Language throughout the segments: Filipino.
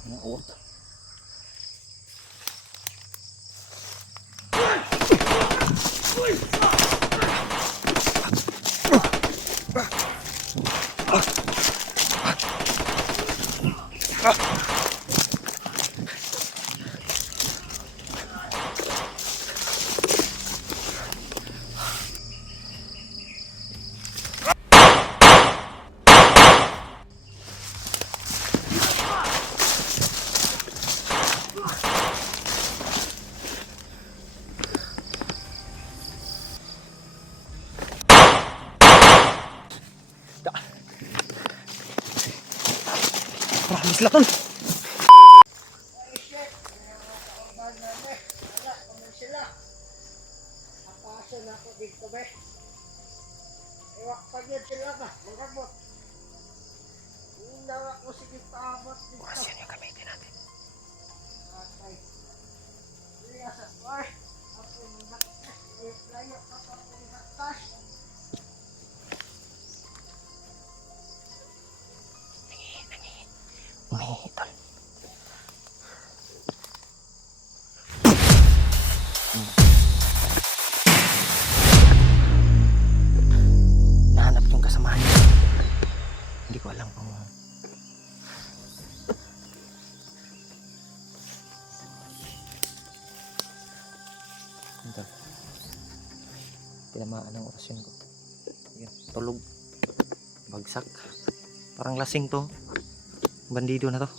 Mga uwak. Marami sila tol. Bukas yan yung gamitin natin. Umihi tol. Nahanap yung kasamahan niya. Hindi ko alam kung ito. Tinamaan ang orasyon ko. Yan, tulog. Bagsak. Parang lasing to. Bandido na to.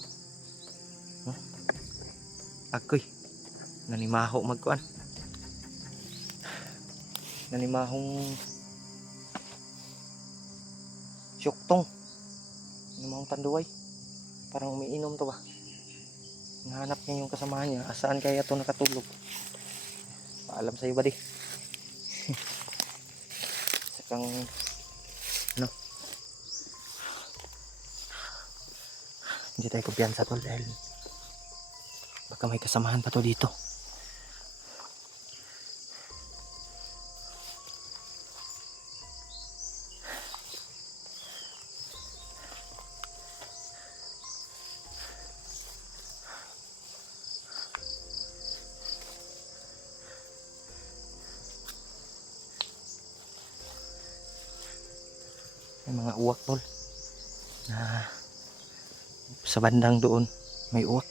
Huh? Ako'y nanimaho magkuan. Nanimahong syuktong. Nanimahong tanduay. Parang umiinom to ba. Nahanap niya yung kasamahan niya. Saan kaya to nakatulog? Paalam sa'yo ba di? Sakang ano? Hindi tayo kumpiyansa tol dahil baka may kasamahan pa to dito. May mga uwak tol na sa bandang doon may uwak.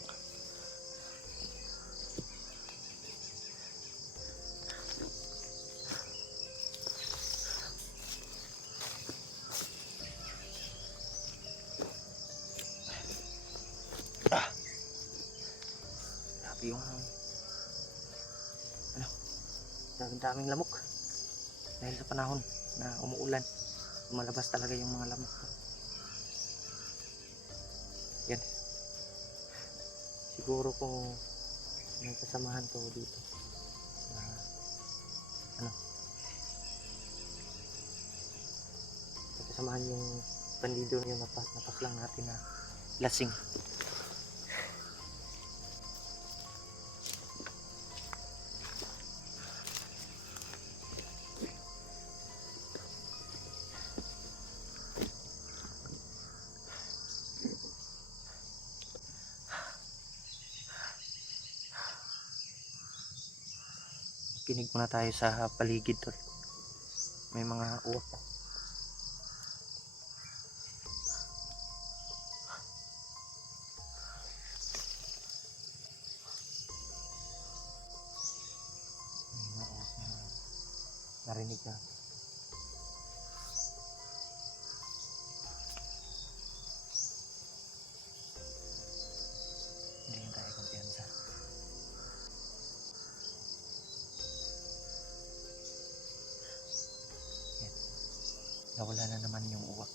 Grabe yung ano, daming lamok dahil sa panahon na umuulan. Lumalabas talaga yung mga lamok. Yan. Siguro kung may kasamahan to dito na ano, may kasamahan yung bandido yung napas lang natin na lasing. Kinig muna tayo sa paligid tol. May mga uwak. May mga uwak na narinig na. Hindi tayo kumpiyansa. Nawala na naman yung uwak.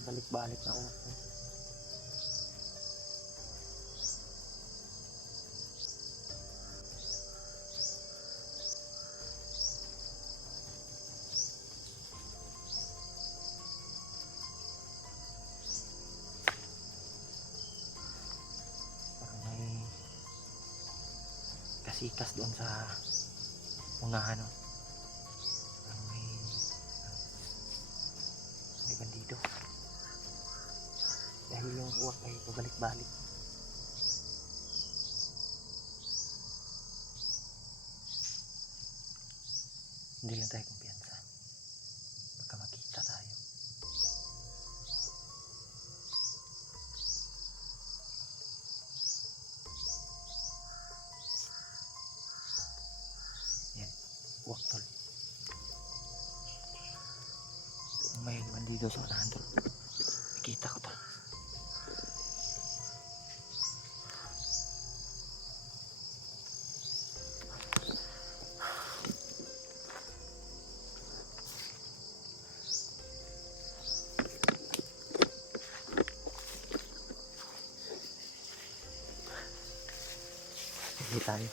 Balik-balik na uwak. sikas doon sa unahan, no? Parang may bandido. Dahil yung uwak ay pabalik-balik. Hindi lang tayo kumpiyansa pagka makita tayo. Yan, uwak tol. May bandido sa unahan tol. Nakita ko tol. Hindi tayo.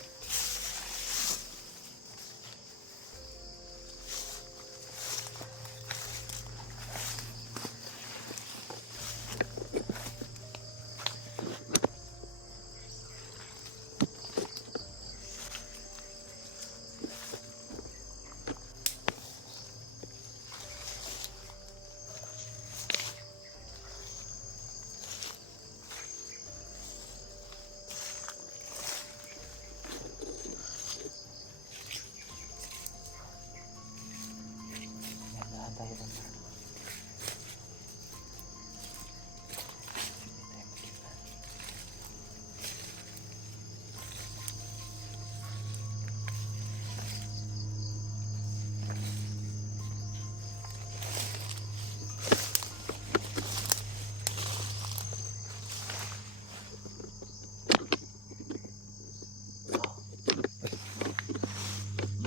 Tayo lang. Hindi tayo makita.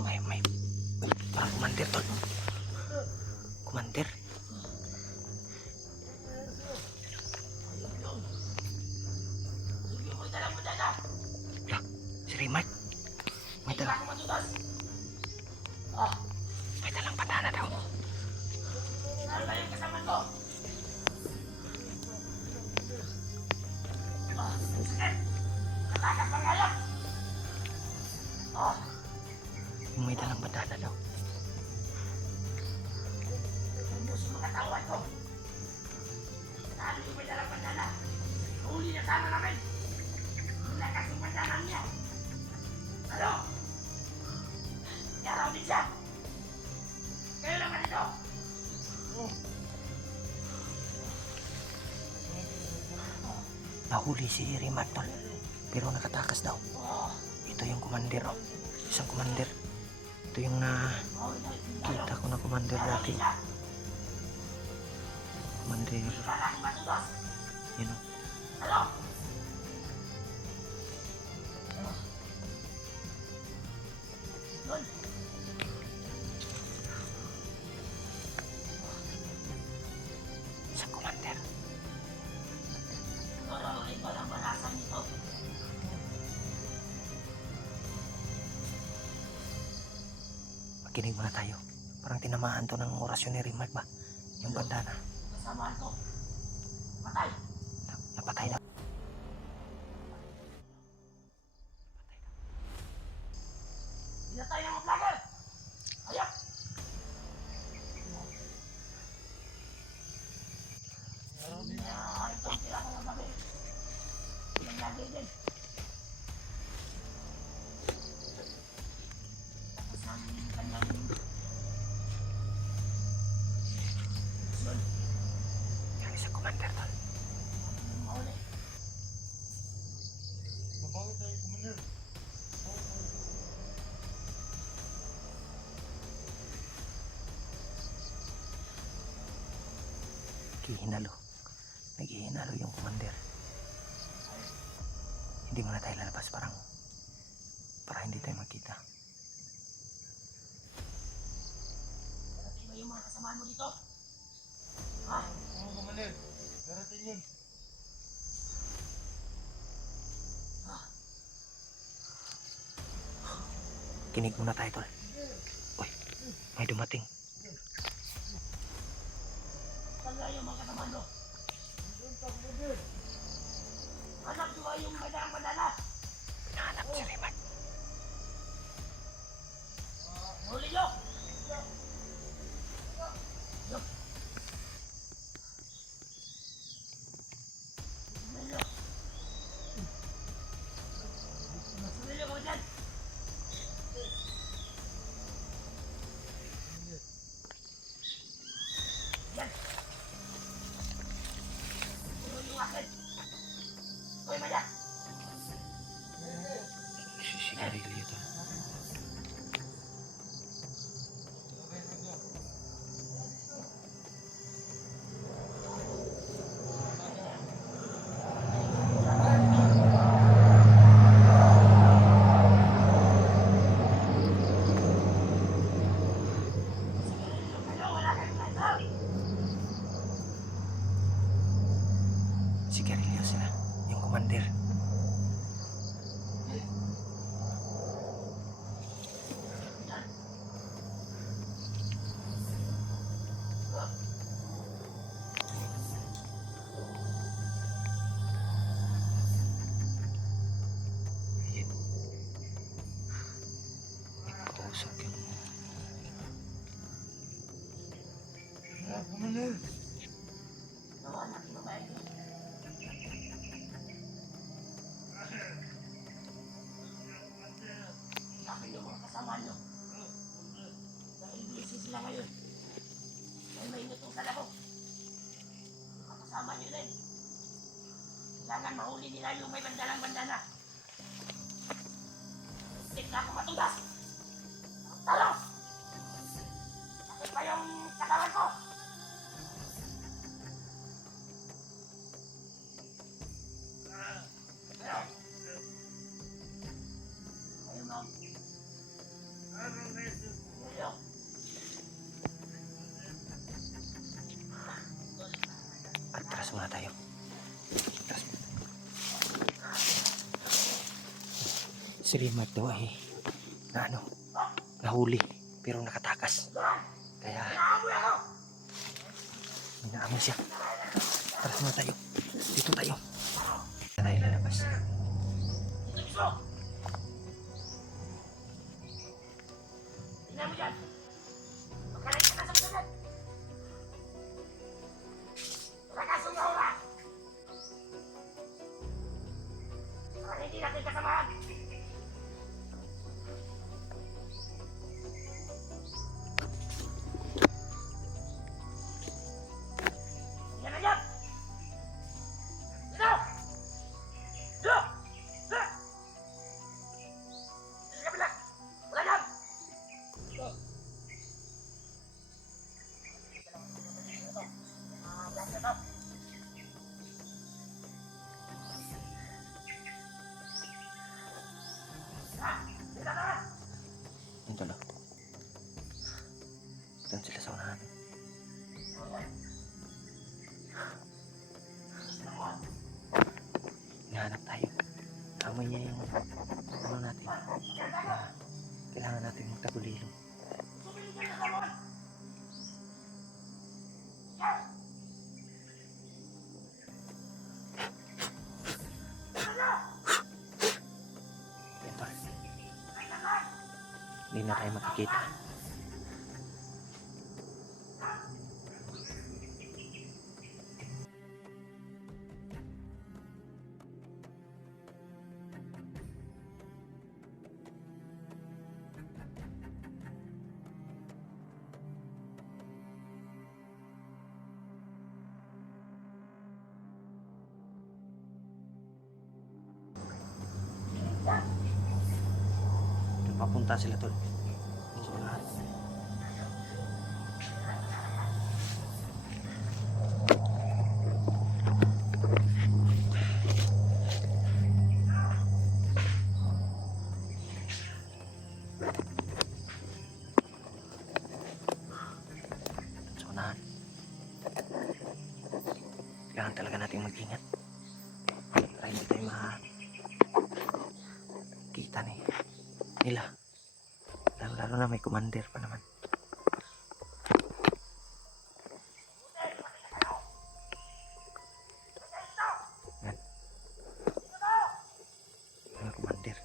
May parang kumandir tol. Kumandir. Ya, si Rimat. May dalang bandana daw. Yung may dalang bandana daw. Nahuli si Rimat tol, pero nakatakas daw. Ito yung kumandir, oh. Isang kumandir. Ito yung nakita ko na kumandir dati. Kumandir. Yun, oh. Isang kumandir. Makinig muna tayo. Parang tinamaan to ng orasyon ni Rimat ba? Yung bandana. Kasamaan ko. Patay. Napatay na. Pinatay ang vlogger. Ayok. Yang isa kumandir tol. Naghihinalo. Naghihinalo yung kumandir. Hindi muna tayo lalabas para hindi tayo makita. Darating ba yung mga kasamaan mo dito? Ha? Oo, kumandir. Darating yun. Kinig muna tayo tol. Uy, may dumating. Yung mga kasamaan mo. Anak ko yung madang bandana. Pinahanap si Rimat. sigarilyo to. Sigarilyo sila, yung commander. Ayan. Nagkausap yung... Sabi yung mga kasama nyo. Dahil busy sila ngayon. Dahil mainit yung sala ko. Mga kasama nyo rin. Kailangan mahuli nila yung may bandalang bandana. Hindi na ako matugas. Talo! Sakit pa yung katawan ko. Ayun mo. Ayun. Atras muna tayo. Atras muna. Si Rimar daw ay nahuli pero nakatakas. Kaya minaamo siya. Atras muna tayo. Dito tayo. Dito tayo lalabas. Tingnan mo yan. Magkalay ka na sa kanan. Rakasong na hula. Para hindi natin kasamahan. Yan na yan. Dito! Dito! Dito! Sa kabila. Wala yan. Dito lang. Doon sila sa unahan. Hinahanap tayo. Amoy niya yung natin. Na kailangan natin magtagulilo. Ito. Hindi na tayo makikita. Doon papunta sila tol. Sa unahan. Sa unahan. Kailangan talaga nating mag-ingat. Para hindi tayo makita nila. Lalo na may commander pa naman. Yan. Mga commander.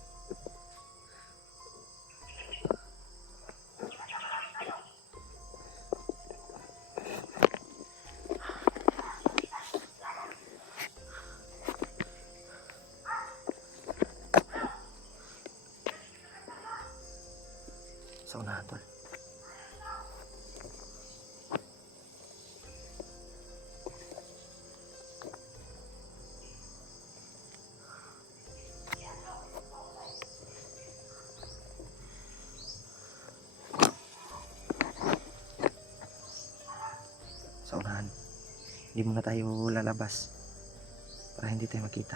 Sa unahan tol. Hindi muna tayo lalabas para hindi tayo makita.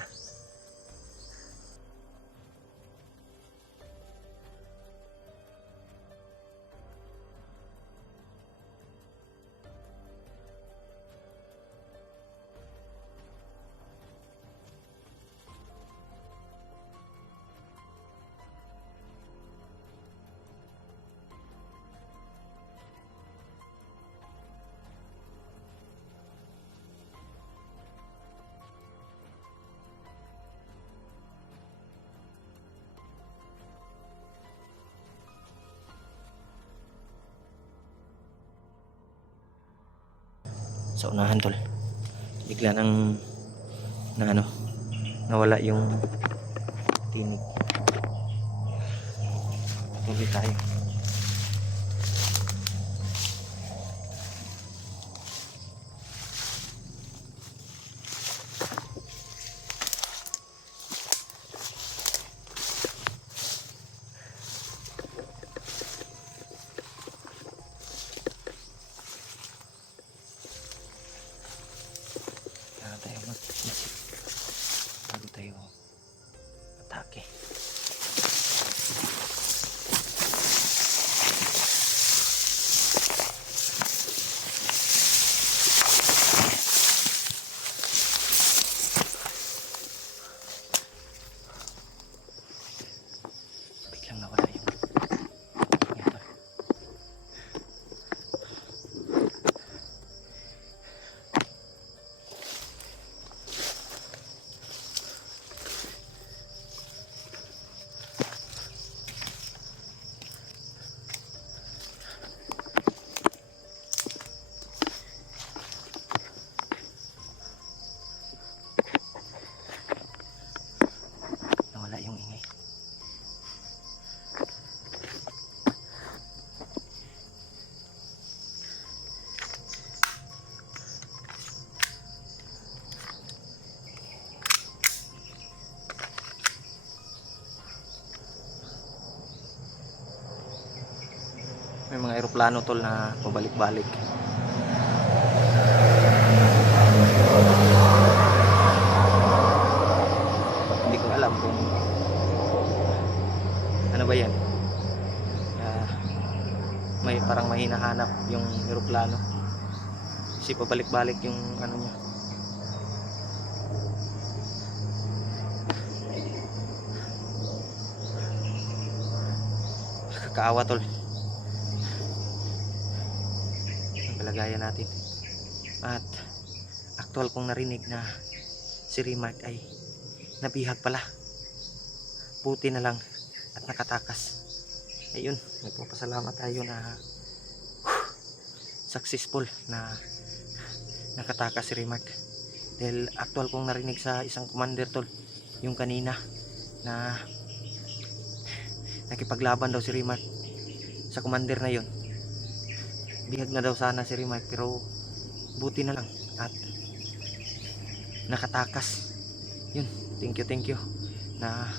Sa unahan tol, bigla nang nawala yung tinig. Tuloy tayo. Tayo mag-isip bago tayo atake. Biglang nawala yung ito. Nawala yung ingay. May mga eroplano tol na pabalik-balik. Hindi ko alam kung ano ba yan. May parang may hinahanap yung eroplano. Kasi pabalik-balik yung ano niya. Kakaawa tol. Kalagayan natin. At aktual kong narinig na si Remark ay nabihag pala. Buti na lang at nakatakas. Ayun, nagpapasalamat tayo na successful na nakatakas si Remark. Dahil aktual kong narinig sa isang commander tol, yung kanina na nakipaglaban daw si Remark sa commander na yon. Bihag na daw sana si Remark pero buti na lang at nakatakas. Yun, thank you na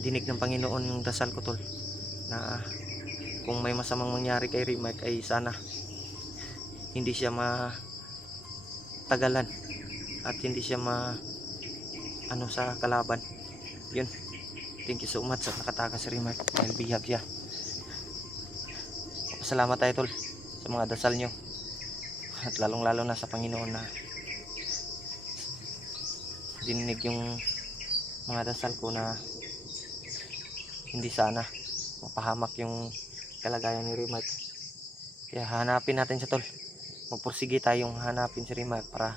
dinig ng Panginoon yung dasal ko tol, na kung may masamang mangyari kay Remark ay sana hindi siya matagalan at hindi siya sa kalaban. Yun, thank you so much at nakatakas si Remark dahil bihag siya. Salamat tayo tol sa mga dasal nyo at lalong lalo na sa Panginoon na dininig yung mga dasal ko na hindi sana mapahamak yung kalagayan ni Remark. Kaya hanapin natin siya tol, magpursige tayong hanapin si Remark para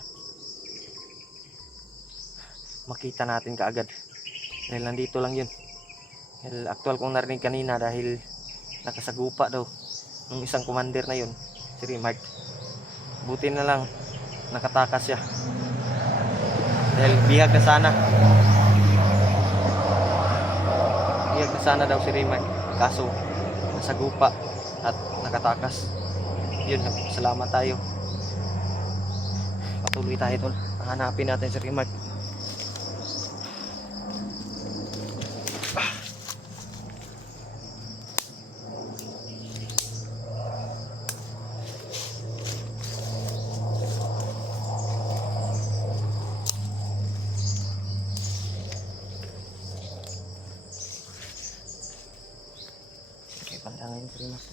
makita natin kaagad dahil nandito lang yun. Dahil aktual kong narinig kanina dahil nakasagupa daw ng isang commander na yun si Remark. Buti na lang nakatakas siya dahil bihag na sana daw si Remark, kaso nasagupa at nakatakas. Yun, salamat tayo. Patuloy tayo tol, hanapin natin si Remark. Pandangan yung primas.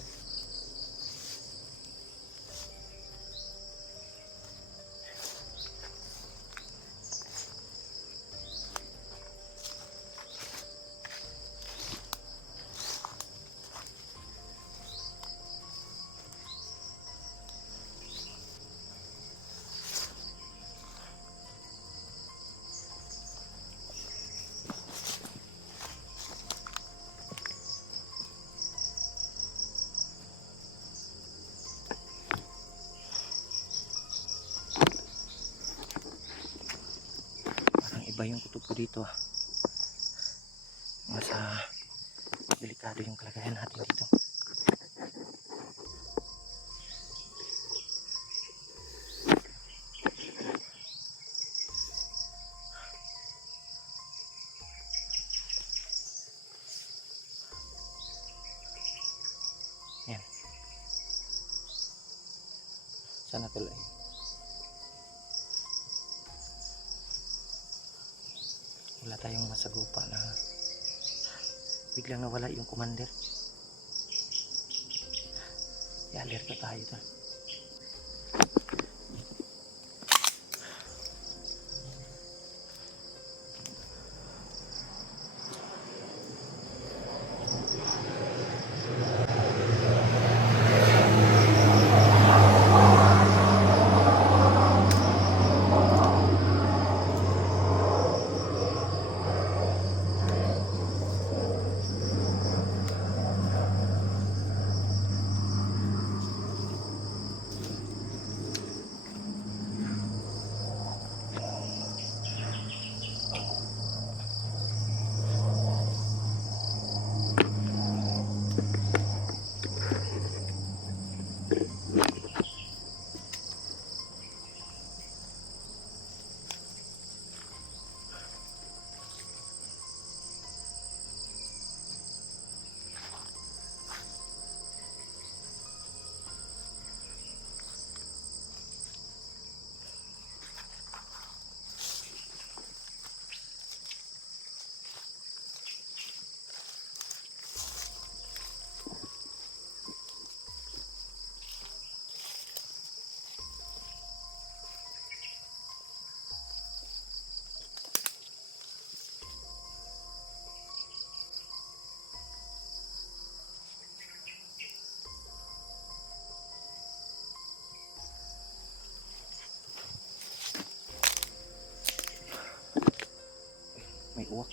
Iba yung kutob ko dito ah. Mas delikado yung kalagayan natin dito. Yan. Sana tuloy. Wala tayong masagupa na biglang nawala yung commander. I-alerto tayo doon. May uwak.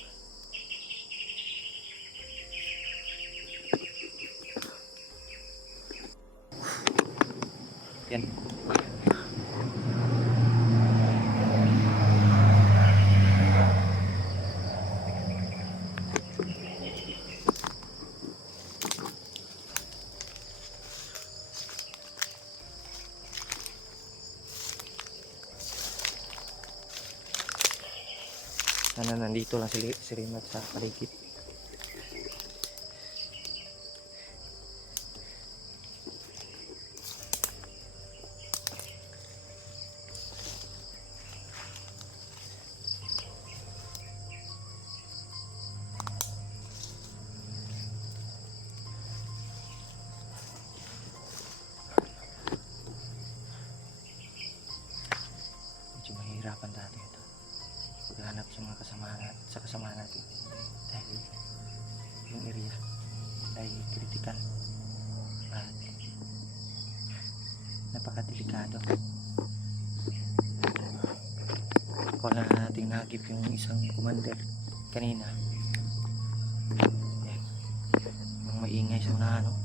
Yan. Sana nandito lang si Rimat sa paligid. Medyo mahirapan dati ito paghanap sa mga kasama natin dahil yung area ay critical at napakadelikado. Kung na nating nagip yung isang commander kanina. Yan. Yung maingay sa unahan, no?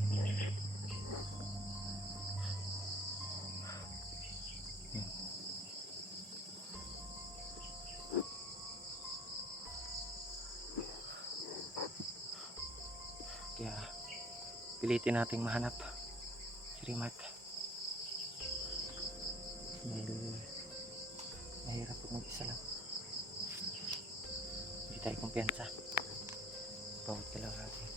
Kaya pilitin nating mahanap si Rimat dahil mahirap pag mag-isa lang, hindi tayo kumpiyansa bawat galaw natin.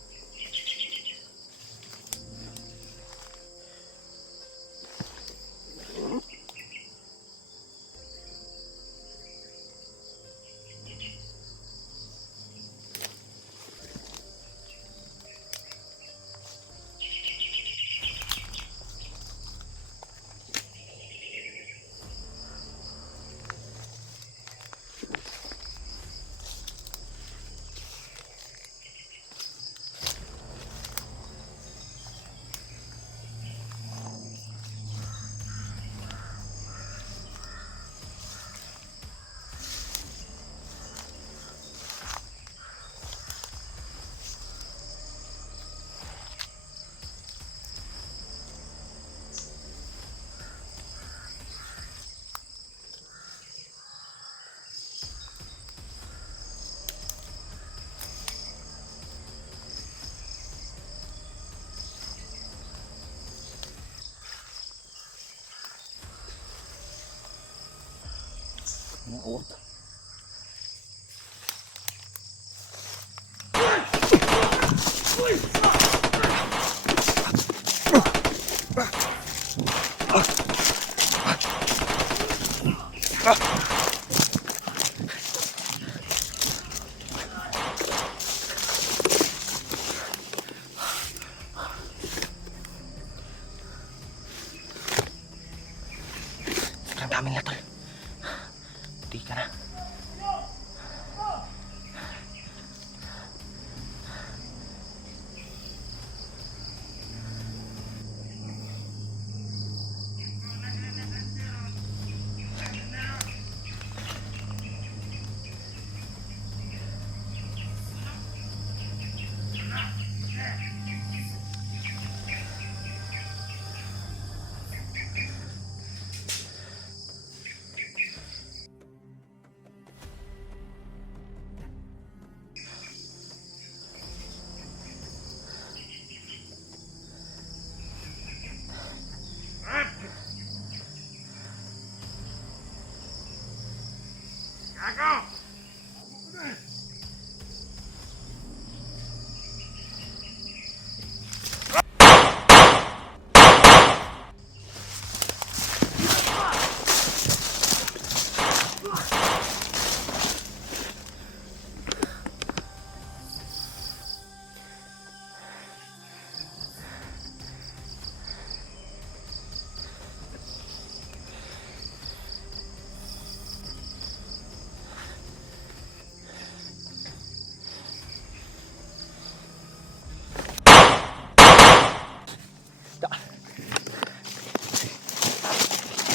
Ang uwat. Sobrang dami nila tol. Puti ka na.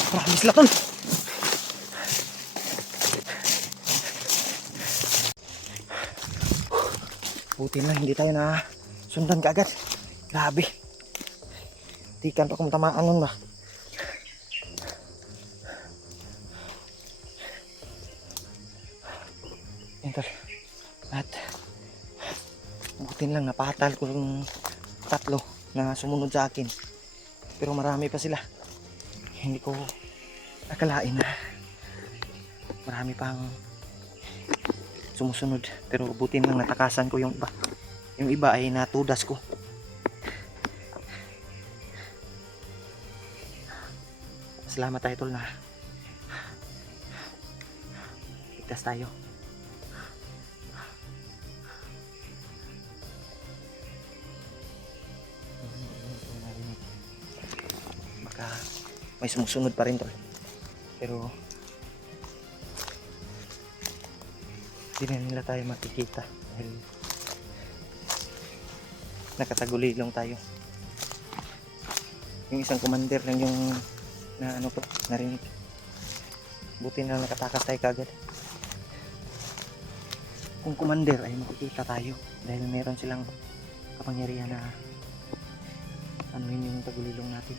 Marami sila tol. Buti na hindi tayo na sundan kaagad. Grabe. Tikan pa kung tamaan nun ba. Yan tol. At buti lang napatal ko yung tatlo na sumunod sa akin. Pero marami pa sila. Hindi ko akalain na marami pang sumusunod, pero buti lang natakasan ko yung iba ay natudas ko. Salamat tayo tol na ligtas tayo. Baka may sumusunod pa rin tol, pero hindi na nila tayo makikita dahil nakatagulilong tayo. Yung isang commander lang yung na ano ko narinig. Buti na nakatakas tayo kagad. Kung commander ay makikita tayo dahil meron silang kapangyarihan na anuhin yung tagulilong natin.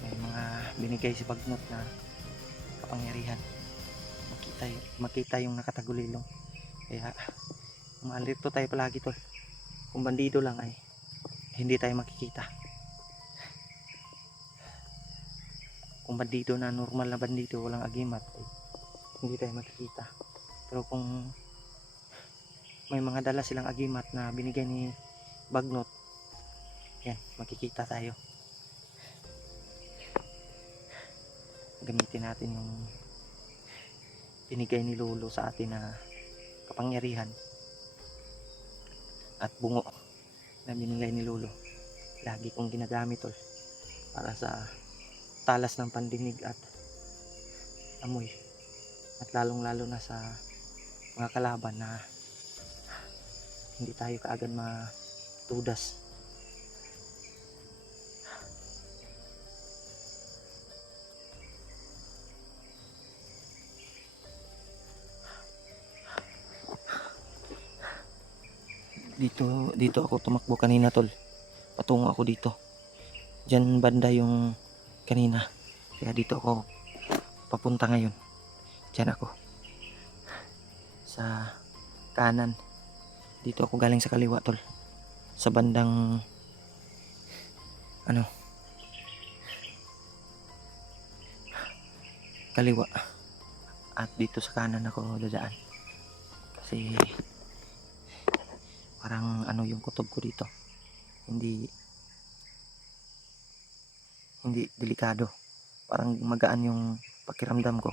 May mga binigay si Bagnot na kapangyarihan makita yung nakatagulilong. Kaya umalito tayo palagi tol. Kung bandido lang ay hindi tayo makikita. Kung bandido na normal na bandido walang agimat ay hindi tayo makikita. Pero kung may mga dala silang agimat na binigay ni Bagnot, yan makikita tayo. Gamitin natin yung binigay ni Lolo sa atin na kapangyarihan at bungo na binigay ni Lolo. Lagi kong ginagamit tol para sa talas ng pandinig at amoy, at lalong lalo na sa mga kalaban na hindi tayo kaagad matudas. Dito ako tumakbo kanina tol. Patungo ako dito. Diyan banda yung kanina. Kaya dito ako papunta ngayon. Diyan ako. Sa kanan. Dito ako galing sa kaliwa tol. Sa bandang kaliwa. at dito sa kanan ako dadaan kasi parang ano yung kutob ko dito, hindi delikado, parang magaan yung pakiramdam ko.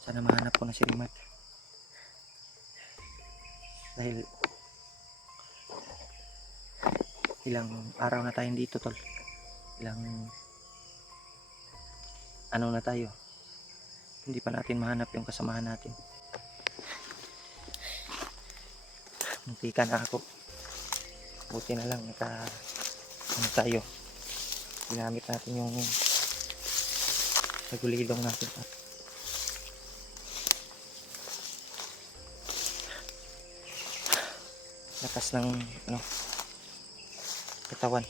Sana mahanap ko na si Rimat dahil ilang araw na tayong dito tol, ilang ano na tayo, hindi pa natin mahanap yung kasamahan natin. Muntikan na ako, buti na lang ano tayo, ginamit natin yung nagulilong natin at lakas ng katawan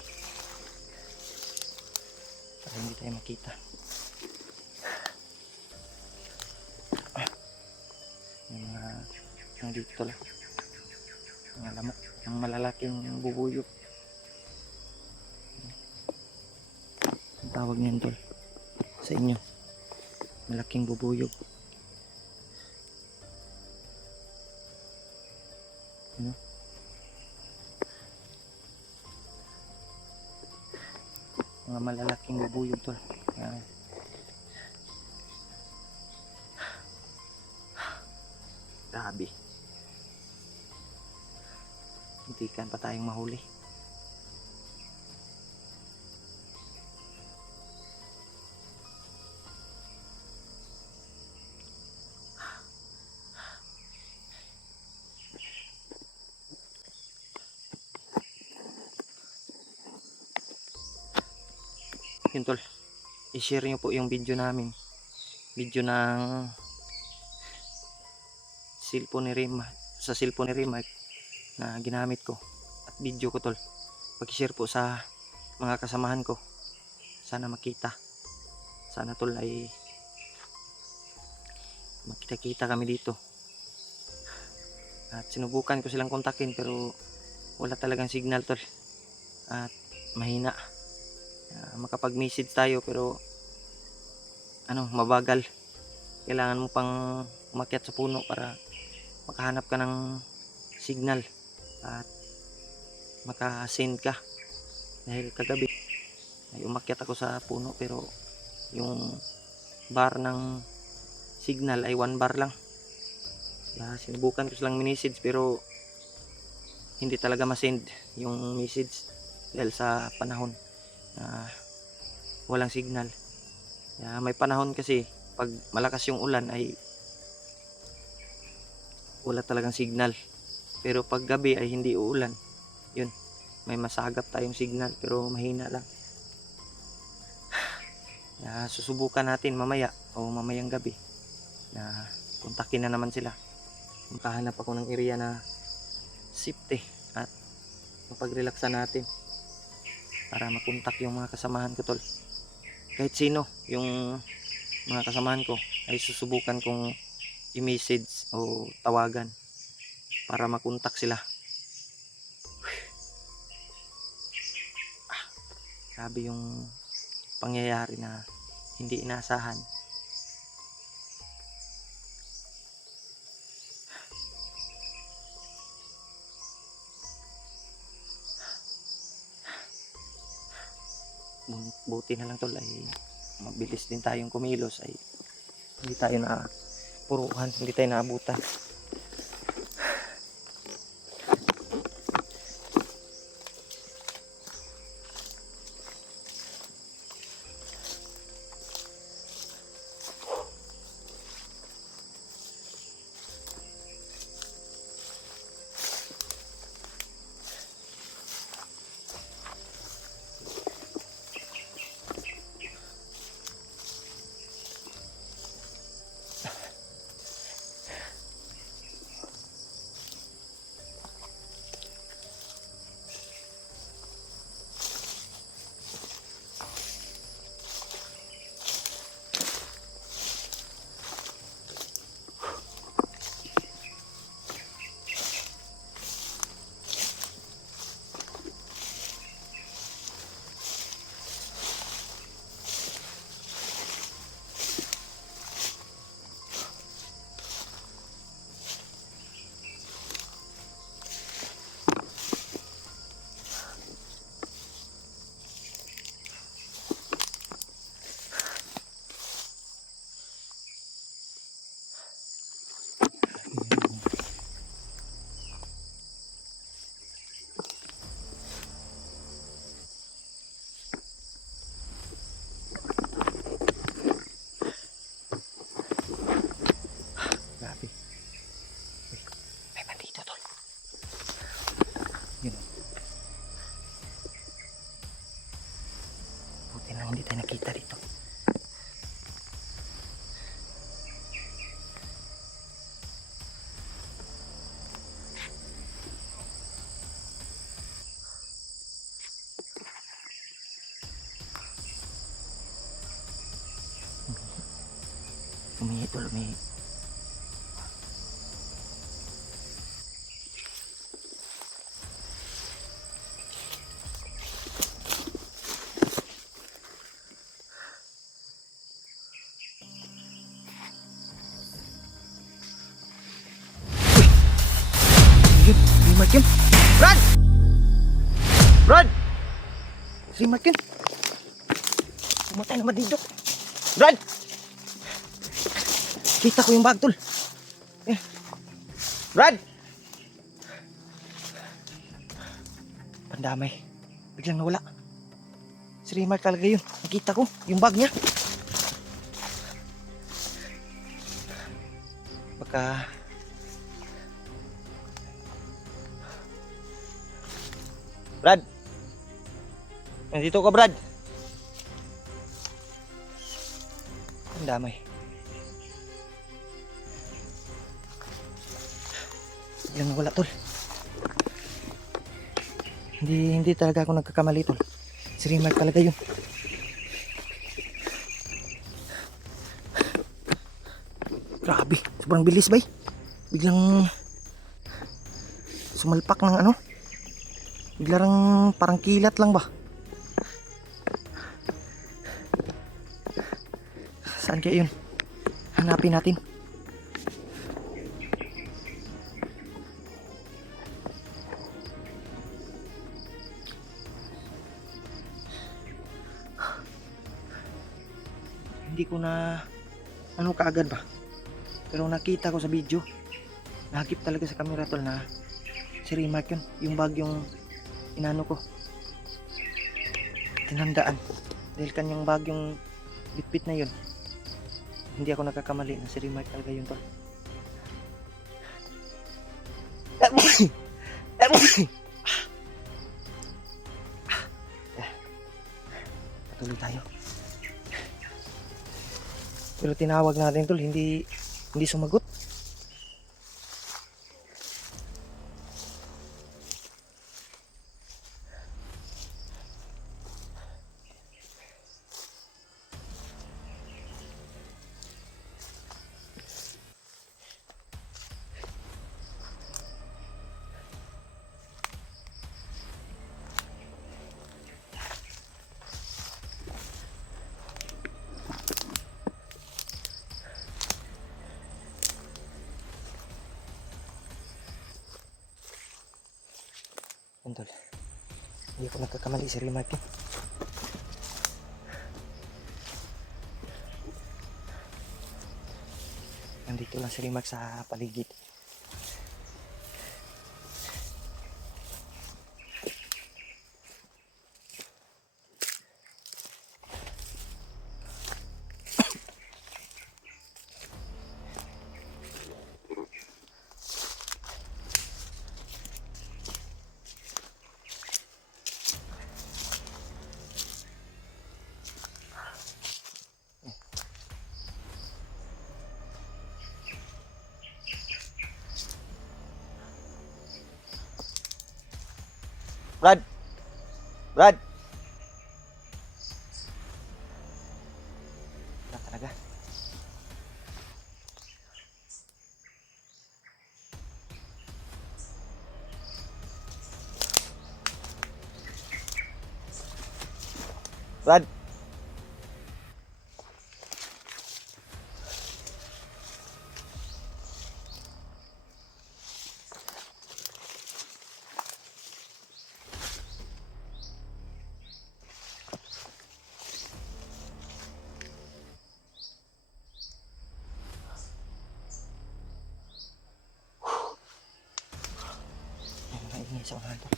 para hindi tayo makita. Yung mga dito lang, mga lamok, yung malalaking bubuyog ang tawag niyan tol sa inyo, malaking bubuyog. Ano? Mga malalaking bubuyog tol. Ayan. Grabe, hintikan pa tayong mahuli. Yun tol, i-share nyo po yung video namin, video ng cellphone ni Rima, sa cellphone ni Rima na ginamit ko at video ko tol, pag-share po sa mga kasamahan ko, sana makita, sana tol ay makita-kita kami dito. At sinubukan ko silang kontakin pero wala talagang signal tol at mahina. Makapag-message tayo pero mabagal, kailangan mo pang umakyat sa puno para makahanap ka ng signal at makasend ka. Dahil kagabi ay umakyat ako sa puno pero yung bar ng signal ay 1 bar lang. Sinubukan ko silang message pero hindi talaga masend yung message dahil sa panahon na walang signal. May panahon kasi pag malakas yung ulan ay wala talagang signal, pero pag gabi ay hindi uulan, yun, may masagap tayong signal pero mahina lang. Susubukan natin mamaya o mamayang gabi na kontakin na naman sila. Makahanap ako ng area na safety at mapag-relaxan natin para makontak yung mga kasamahan ko tol. Kahit sino yung mga kasamahan ko ay susubukan kong i-message o tawagan para makontak sila. Grabe yung pangyayari na hindi inasahan. Buti na lang tol ay mabilis din tayong kumilos, ay hindi tayo na puruhan, hindi tayo naabutan. Umihi tol, umihi. Yun, si Mark yun. Brad! Brad! Si Mark yun. Pumatay naman dito. Brad! Kita ko yung bag, tol. Eh. Brad! Pandamay. Biglang nawala. Si Mark talaga yun. Nakita ko yung bag niya. Baka... Brad! Nandito ka, Brad! Ang damay. Biglang nawala, tol. Hindi talaga ako nagkakamali, tol. Si Mark talaga yun. Grabe, sobrang bilis, bay. Biglang sumalpak ng ano. Biglang parang kilat lang ba? Saan kaya yun? Hanapin natin. Hindi ko na ano kaagad ba? Pero nakita ko sa video. Nakakip talaga sa camera, tol, na si Mark yun. Yung bag yung inano ko. Tinandaan. Dahil kanyang bag yung bitbit na yun. Hindi ako nagkakamali na si Mark talaga yun, tol. Patuloy tayo. Pero tinawag natin, tol, hindi sumagot. Yan, tol. Hindi ako nagkakamali si Mark yun. Nandito lang si Mark sa paligid. Brad! Brad! Wala talaga. Brad! Maingay sa unahan to.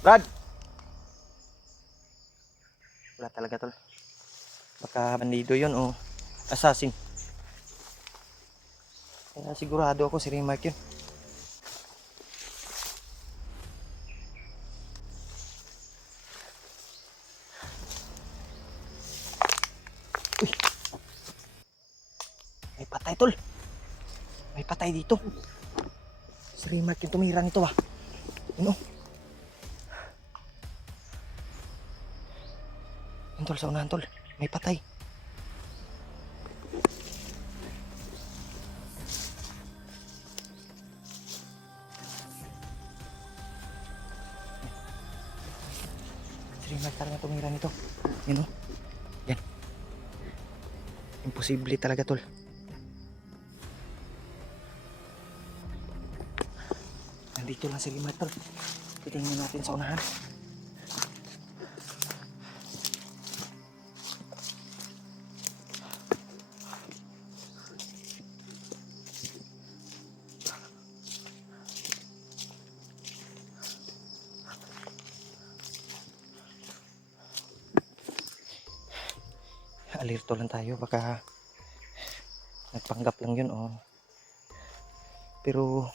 Brad! baka bandido yun o assassin. Kaya sigurado ako si Remark yun. Uy! May patay tol. May patay dito. Si Remark yung tumira nito ah. Yun o. Yun tol, sa unahan tol. May patay. Si Remark talaga tumira nito. Yun o. Yan. Imposible talaga tol. Nandito lang si Remark tol. Titingnan natin sa unahan. Alerto lang tayo, baka nagpanggap lang yun pero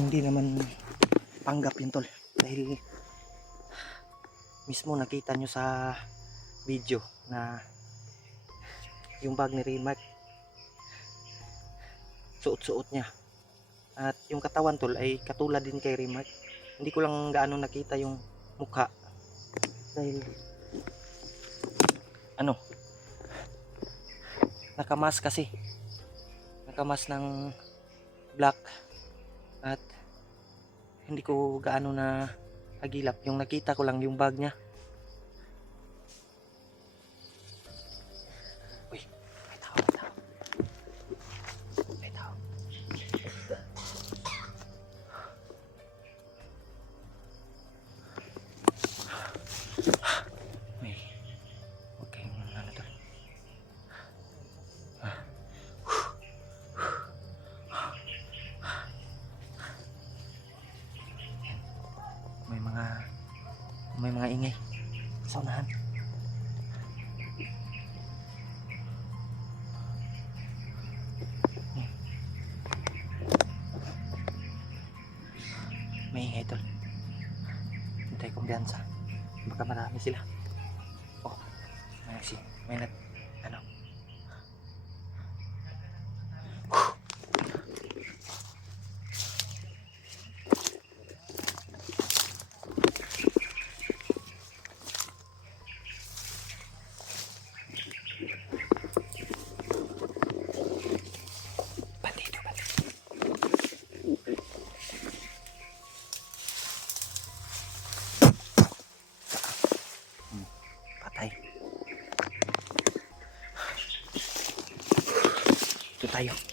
hindi naman panggap yun tol, dahil mismo nakita nyo sa video na yung bag ni Remark suot-suot niya, at yung katawan tol ay katulad din kay Remark. Hindi ko lang gaano nakita yung mukha dahil nakamas kasi, nakamas ng black, at hindi ko gaano na agilap. Yung nakita ko lang yung bag niya. Uy, may tao, may tao. May tao. May, huwag kayong ano tol. May mga ingay sa unahan. May ingay tol. Hintay kong biyansa. Baka marami sila. Oh, may ano. Patay. Ito tayo.